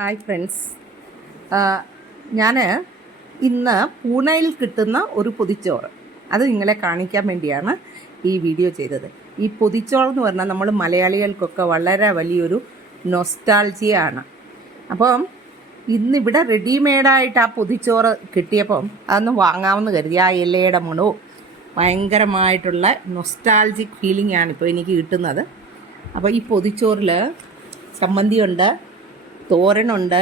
Hi friends, ഞാൻ ഇന്ന് പൂനെയിൽ കിട്ടുന്ന ഒരു പൊതിച്ചോറ് അത് നിങ്ങളെ കാണിക്കാൻ വേണ്ടിയാണ് ഈ വീഡിയോ ചെയ്തത്. ഈ പൊതിച്ചോറ് എന്ന് പറഞ്ഞാൽ നമ്മൾ മലയാളികൾക്കൊക്കെ വളരെ വലിയൊരു നൊസ്റ്റാൾജിയാണ്. അപ്പം ഇന്നിവിടെ റെഡിമെയ്ഡായിട്ട് ആ പൊതിച്ചോറ് കിട്ടിയപ്പം അതൊന്ന് വാങ്ങാമെന്ന് കരുതി. ആ ഇലയുടെ മണവും ഭയങ്കരമായിട്ടുള്ള നൊസ്റ്റാൾജിക് ഫീലിംഗ് ആണ് ഇപ്പോൾ എനിക്ക് കിട്ടുന്നത്. അപ്പോൾ ഈ പൊതിച്ചോറിൽ ചമ്മന്തിയുണ്ട്, തോരനുണ്ട്,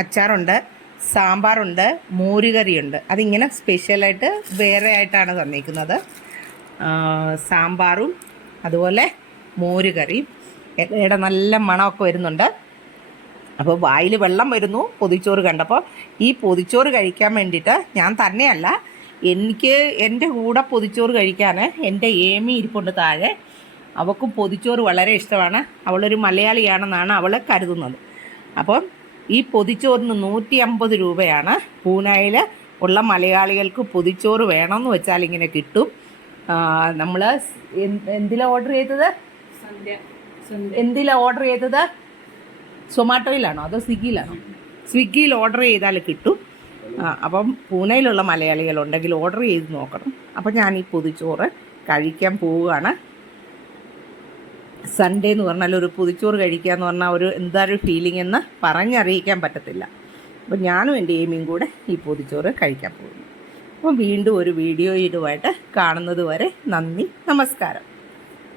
അച്ചാറുണ്ട്, സാമ്പാറുണ്ട്, മോരുകറിയുണ്ട്. അതിങ്ങനെ സ്പെഷ്യലായിട്ട് വേറെ ആയിട്ടാണ് തന്നിരിക്കുന്നത്. സാമ്പാറും അതുപോലെ മോരുകറിയും. ഇലയുടെ നല്ല മണമൊക്കെ വരുന്നുണ്ട്. അപ്പോൾ വായിൽ വെള്ളം വരുന്നു പൊതിച്ചോറ് കണ്ടപ്പോൾ. ഈ പൊതിച്ചോറ് കഴിക്കാൻ വേണ്ടിയിട്ട് ഞാൻ തന്നെയല്ല, എനിക്ക് എൻ്റെ കൂടെ പൊതിച്ചോറ് കഴിക്കാൻ എൻ്റെ ഏമി ഇരിപ്പുണ്ട് താഴെ. അവൾക്കും പൊതിച്ചോറ് വളരെ ഇഷ്ടമാണ്. അവളൊരു മലയാളിയാണെന്നാണ് അവൾ കരുതുന്നത്. അപ്പം ഈ പൊതിച്ചോറിന് 150 രൂപയാണ്. പൂനെയിൽ ഉള്ള മലയാളികൾക്ക് പൊതിച്ചോറ് വേണമെന്ന് വെച്ചാൽ ഇങ്ങനെ കിട്ടും. നമ്മൾ എന്തിലാണ് ഓർഡർ ചെയ്തത്? സൊമാറ്റോയിലാണോ അതോ സ്വിഗ്ഗിയിലാണോ? സ്വിഗ്ഗിയിൽ ഓർഡർ ചെയ്താൽ കിട്ടും. അപ്പം പൂനെയിലുള്ള മലയാളികളുണ്ടെങ്കിൽ ഓർഡർ ചെയ്ത് നോക്കണം. അപ്പം ഞാൻ ഈ പൊതിച്ചോറ് കഴിക്കാൻ പോവുകയാണ്. സൺഡേ എന്ന് പറഞ്ഞാൽ ഒരു പൊതിച്ചോറ് കഴിക്കുക എന്ന് പറഞ്ഞാൽ ഒരു ഫീലിംഗ് എന്ന് പറഞ്ഞറിയിക്കാൻ പറ്റത്തില്ല. അപ്പം ഞാനും എൻ്റെ ഏമിയും കൂടെ ഈ പൊതിച്ചോറ് കഴിക്കാൻ പോകുന്നു. അപ്പം വീണ്ടും ഒരു വീഡിയോയുമായിട്ട് കാണുന്നത് വരെ നന്ദി, നമസ്കാരം.